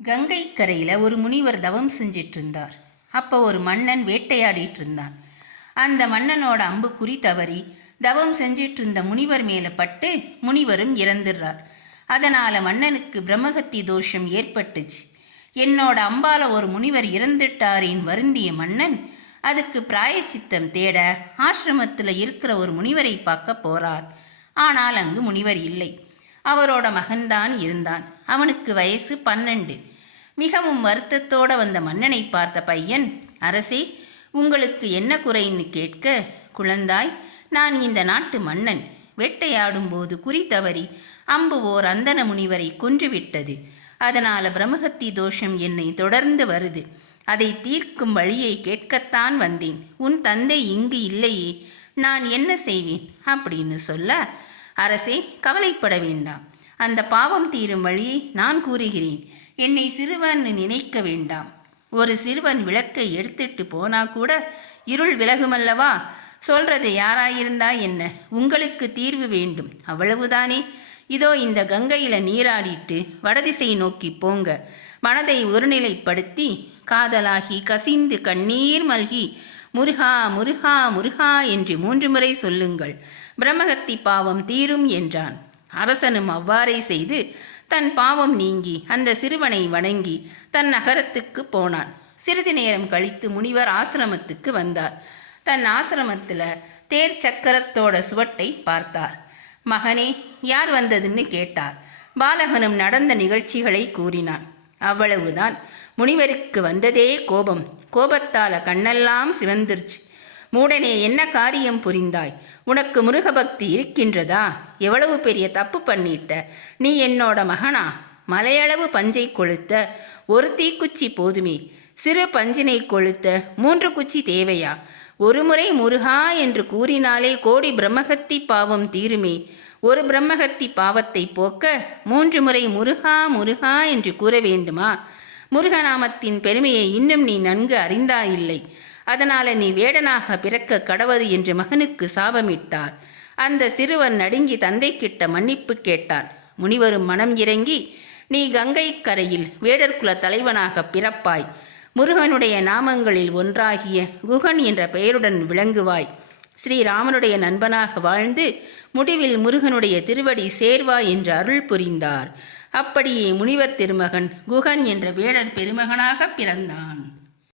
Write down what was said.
கங்கை கரையில் ஒரு முனிவர் தவம் செஞ்சிட்டு இருந்தார். அப்போ ஒரு மன்னன் வேட்டையாடிட்டு இருந்தான். அந்த மன்னனோட அம்பு குறி தவறி தவம் செஞ்சிட்டு இருந்த முனிவர் மேலே பட்டு முனிவரும் இறந்துடுறார். அதனால் மன்னனுக்கு பிரம்மகத்தி தோஷம் ஏற்பட்டுச்சு. என்னோட அம்பால ஒரு முனிவர் இறந்துட்டாரின் வருந்திய மன்னன் அதுக்கு பிராயச்சித்தம் தேட ஆசிரமத்தில் இருக்கிற ஒரு முனிவரை பார்க்க போறார். ஆனால் அங்கு முனிவர் இல்லை. அவரோட மகன்தான் இருந்தான். அவனுக்கு வயசு 12. மிகவும் வருத்தத்தோடு வந்த மன்னனை பார்த்த பையன், அரசே, உங்களுக்கு என்ன குறைன்னு கேட்க, குழந்தாய், நான் இந்த நாட்டு மன்னன். வேட்டையாடும்போது குறி தவறி அம்பு ஓர் அந்தன முனிவரை கொன்றுவிட்டது. அதனால் பிரம்மஹத்தி தோஷம் என்னை தொடர்ந்து வருது. அதை தீர்க்கும் வழியை கேட்கத்தான் வந்தேன். உன் தந்தை இங்கு இல்லையே, நான் என்ன செய்வேன் அப்படின்னு சொல்ல, அரசே, கவலைப்பட வேண்டாம். அந்த பாவம் தீரும் வழியை நான் கூறுகிறேன். என்னை சிறுவன் நினைக்க வேண்டாம். ஒரு சிறுவன் விளக்கை எடுத்துட்டு போனா கூட இருள் விலகுமல்லவா? சொல்றது யாராயிருந்தா என்ன? உங்களுக்கு தீர்வு வேண்டும், அவ்வளவுதானே. இதோ இந்த கங்கையில் நீராடிட்டு வடதிசை நோக்கி போங்க. மனதை ஒருநிலைப்படுத்தி காதலாகி கசிந்து கண்ணீர் மல்கி முருகா முருகா முருகா என்று 3 முறை சொல்லுங்கள். பிரம்மஹத்தி பாவம் தீரும் என்றான். அரசனும் அவ்வாறே செய்து தன் பாவம் நீங்கி அந்த சிறுவனை வணங்கி தன் நகரத்துக்கு போனான். சிறிது நேரம் கழித்து முனிவர் ஆசிரமத்துக்கு வந்தார். தன் ஆசிரமத்தில் தேர் சக்கரத்தோட சுவட்டை பார்த்தார். மகனே, யார் வந்ததுன்னு கேட்டார். பாலகனும் நடந்த நிகழ்ச்சிகளை கூறினான். அவ்வளவுதான். முனிவருக்கு வந்ததே கோபம். கோபத்தால் கண்ணெல்லாம் சிவந்துருச்சு. மூடனே, என்ன காரியம் புரிந்தாய்? உனக்கு முருகபக்தி இருக்கின்றதா? எவ்வளவு பெரிய தப்பு பண்ணிட்ட. நீ என்னோட மகனா? மலையளவு பஞ்சை கொளுத்த ஒரு தீக்குச்சி போதுமே. சிறு பஞ்சினை கொளுத்த 3 குச்சி தேவையா? ஒரு முறை முருகா என்று கூறினாலே கோடி பிரம்மஹத்தி பாவம் தீருமே. ஒரு பிரம்மஹத்தி பாவத்தை போக்க 3 முறை முருகா முருகா என்று கூற வேண்டுமா? முருகநாமத்தின் பெருமையை இன்னும் நீ நன்கு அறிந்தாயில்லை. அதனால் நீ வேடனாக பிறக்க கடவது என்று மகனுக்கு சாபமிட்டார். அந்த சிறுவன் நடுங்கி தந்தைக்கிட்ட மன்னிப்பு கேட்டான். முனிவரும் மனம் இறங்கி, நீ கங்கை கரையில் வேடர்குல தலைவனாக பிறப்பாய். முருகனுடைய நாமங்களில் ஒன்றாகிய குகன் என்ற பெயருடன் விளங்குவாய். ஸ்ரீராமனுடைய நண்பனாக வாழ்ந்து முடிவில் முருகனுடைய திருவடி சேர்வாய் என்று அருள் புரிந்தார். அப்படியே முனிவர் திருமகன் குகன் என்ற வேடர் பெருமகனாக பிறந்தான்.